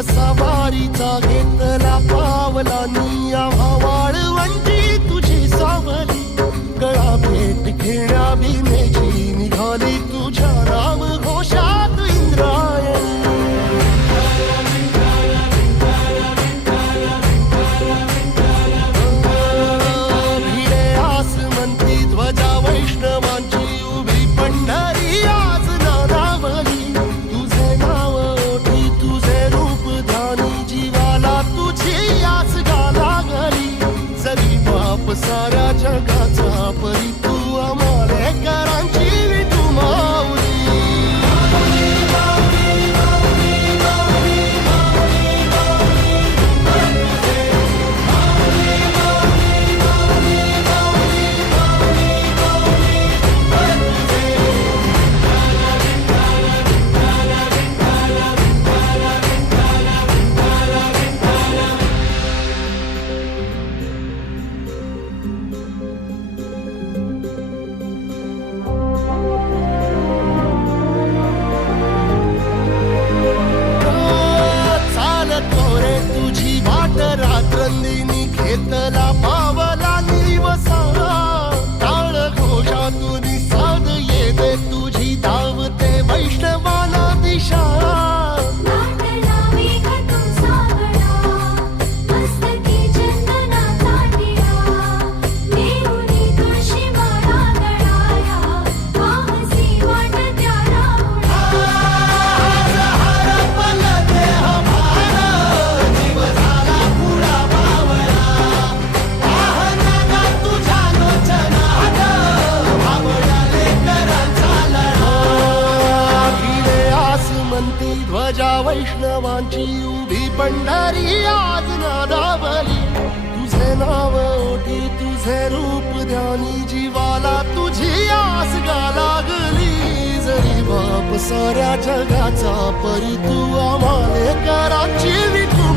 वसा वारीचा घेतला पावला निया वाळवंटी तुझी सावली गळा भेट घेण्या भीमेची निघाली तुझ्या राम घोषात इंद्रायणी भिडे आसमंती ध्वजा वैष्णवांची उभी पंढरी आज नादावली तुझे नाव ओठी तुझे रूप ध्यानी जीवाला तुझी आस गाला गली जरी बाप साऱ्या जगाचा परी तू आमालेकरांची विठू माऊली रात्रंदिनी घेतला पावला निवसा टाळ घोषातून साध येते तुझी धावते वैष्णवाला दिशा ध्वजा वैष्णवांची उभी पंढरी आज नादावली तुझे नाव ओठी तुझे रूप ध्यानी जीवाला तुझी आस गा लागली जरी बाप साऱ्या जगाचा परी तू आमालेकरांची विठू